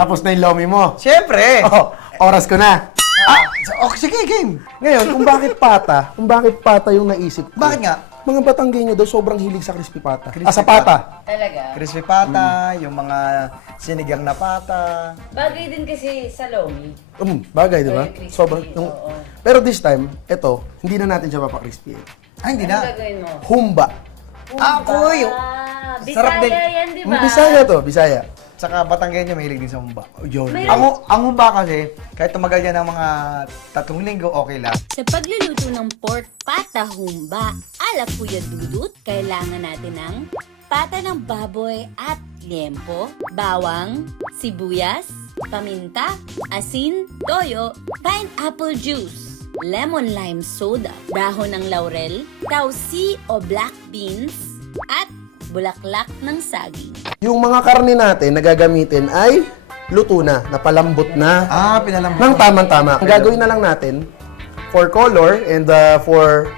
Tapos na yung lomi mo. Siyempre. Oh, oras ko na. Okay, sige, game. Ngayon, kung bakit pata yung naisip ko. Bakit nga? Mga Batanggenyo daw sobrang hilig sa crispy pata. Crispy Sa pata. Talaga. Crispy pata, yung mga sinigang na pata. Bagay din kasi sa lomi. Bagay, di ba? Very crispy, Sobrang. oo. Pero this time, eto, hindi na natin siya papakrispy. Ay, hindi Ano na. gagawin mo? Humba. Akoy! Bisaya Sarap din. yan, di ba? Bisaya to, Bisaya. Saka Batanggenyo mahilig din sa humba. Yun. Mayroon- Ang humba kasi, kahit tumagal yan ng mga 3 linggo, okay lang. Sa pagluluto ng pork pata humba, ala Kuya Dudut, kailangan natin ng pata ng baboy at liempo, bawang, sibuyas, paminta, asin, toyo, pineapple juice, lemon lime soda, dahon ng laurel, tausi o black beans, at bulaklak ng saging. Yung mga karne natin na gagamitin ay luto na, napalambot na, Pinalambot. ng tamang-tama. Ang gagawin na lang natin, for color and for,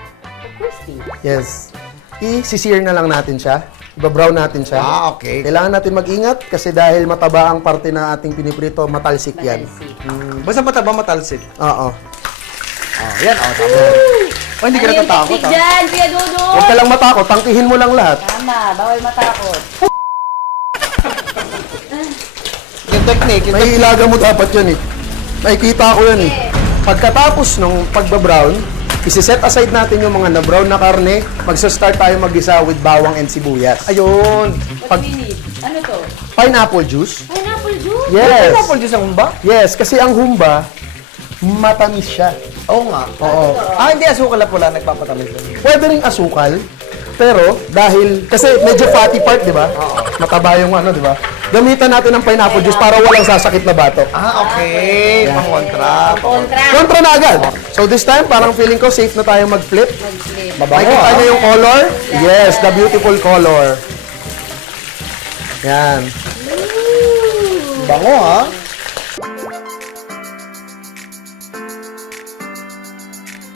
Crispy. yes, i-sear na lang natin siya. Ibabrown natin siya. Okay. Kailangan natin mag-ingat kasi dahil mataba ang parte na ating piniprito, matalsik yan. Matalsik. Basta mataba, matalsik. Oo. Yan, tama. Oh, hindi ka Ano yung natatakot, technique dyan, Kuya Dudut? Huwag ka lang matakot, tangkihin mo lang lahat. Tama, bawal matakot. Yung technique, yung May ilaga mo dapat yun eh. Nakikita ko yan eh. Pagkatapos ng pagbabrown, isi-set aside natin yung mga na-brown na karne, magsa-start tayo mag-isa with bawang and sibuyas. Ayun. What do you need? Ano to? Pineapple juice. Pineapple juice? Yes. Pineapple juice ang humba? Yes, kasi ang humba, matamis siya. Oo nga. Oo. Hindi asukal na pula, nagpapatamis. Pwede ring asukal, pero dahil, kasi medyo fatty part, di ba? Mataba yung ano, di ba? Gamitan natin ng pineapple juice para walang sasakit na batok. Okay. Pang-kontra. Kontra. Kontra na agad. So this time, parang feeling ko safe na tayo mag-flip. Mag-flip. Makikita niyo yung color? Yes, the beautiful color. Yan. Bango, ha?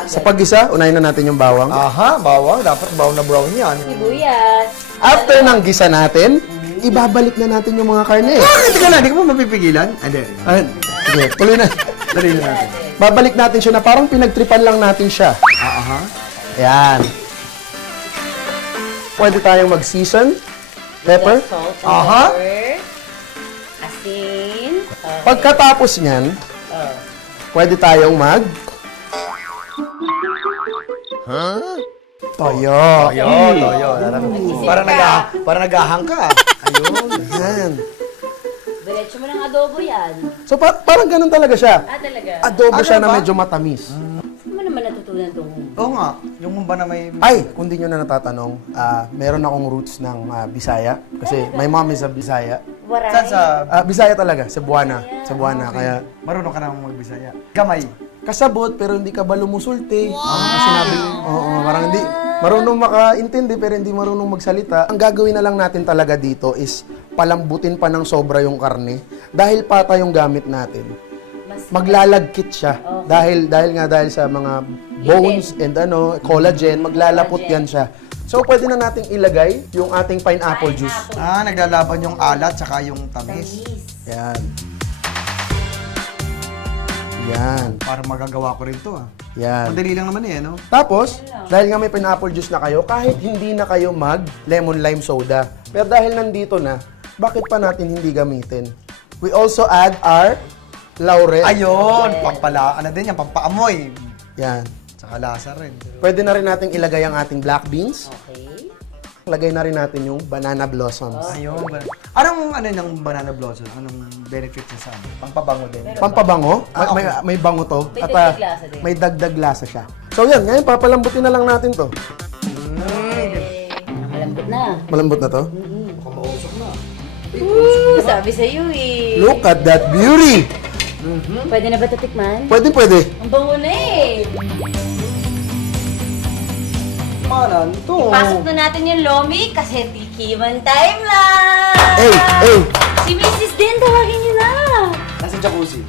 Sa pag-isa, unahin na natin yung bawang. Aha, bawang. Dapat bawang na brown yan. Sibuyas. After ng gisa natin, ibabalik na natin yung mga karne. Hindi ka na, hindi ka mo mapipigilan. Hindi. Sige, tuloy na. Tuloy na natin. Babalik natin siya na parang pinagtripan lang natin siya. Aha. Yan. Pwede tayong mag-season. Pepper. Salt and Aha. pepper. Asin. Okay. Pagkatapos niyan, Oh. pwede tayong toyo. Toyo. Para naghahang ka. Ayun. Yan. Diretso mo ng adobo yan. So parang ganun talaga siya. Talaga? Adobo siya na ba? medyo matamis. Saan mo naman natutunan itong Oo nga. Yung humba na may... Ay, kung di nyo na natatanong, meron akong roots ng Bisaya. Kasi my mom is a Bisaya. waray? Saan sa... Bisaya talaga, Cebuana. Cebuana, kaya Marunong ka naman magbisaya. Gamay. kasabot pero hindi ka ba lumusulti. Sinabi, oo, parang hindi, marunong makaintindi pero hindi marunong magsalita. Ang gagawin na lang natin talaga dito is palambutin pa ng sobra yung karne. Dahil pata yung gamit natin, maglalagkit siya. Dahil sa mga bones and collagen, maglalapot yan siya. So, pwede na nating ilagay yung ating pineapple juice. Naglalaban yung alat tsaka yung tamis. Yan. Yan. Para magagawa ko rin to, Yan. Madali lang naman no? Tapos, dahil nga may pineapple juice na kayo, kahit hindi na kayo lemon lime soda, pero dahil nandito na, bakit pa natin hindi gamitin? We also add our laurel. Ayun! Ano din yan, pampaamoy. Yan. Tsaka lasa rin. Pwede na rin nating ilagay ang ating black beans. Okay. Lagay na rin natin yung banana blossoms. Ayun. Anong ng banana blossom? Anong benefit niya sa amin? Pangpabango din. Pampabango. Okay. May bango to. May At, dagdag lasa din. may dagdag lasa siya. So yan, ngayon papalambutin na lang natin to. Okay. Malambot na. Malambot na to. Sabi sa'yo eh. Look at that beauty! Pwede na ba ito tikman? Pwede, pwede. Ang bango na eh. Manan to. Pasok na natin yung lomi kasi tikiman time lang. Hey, hey! Si Mrs. din, tawagin niyo na. Nasa jacuzzi.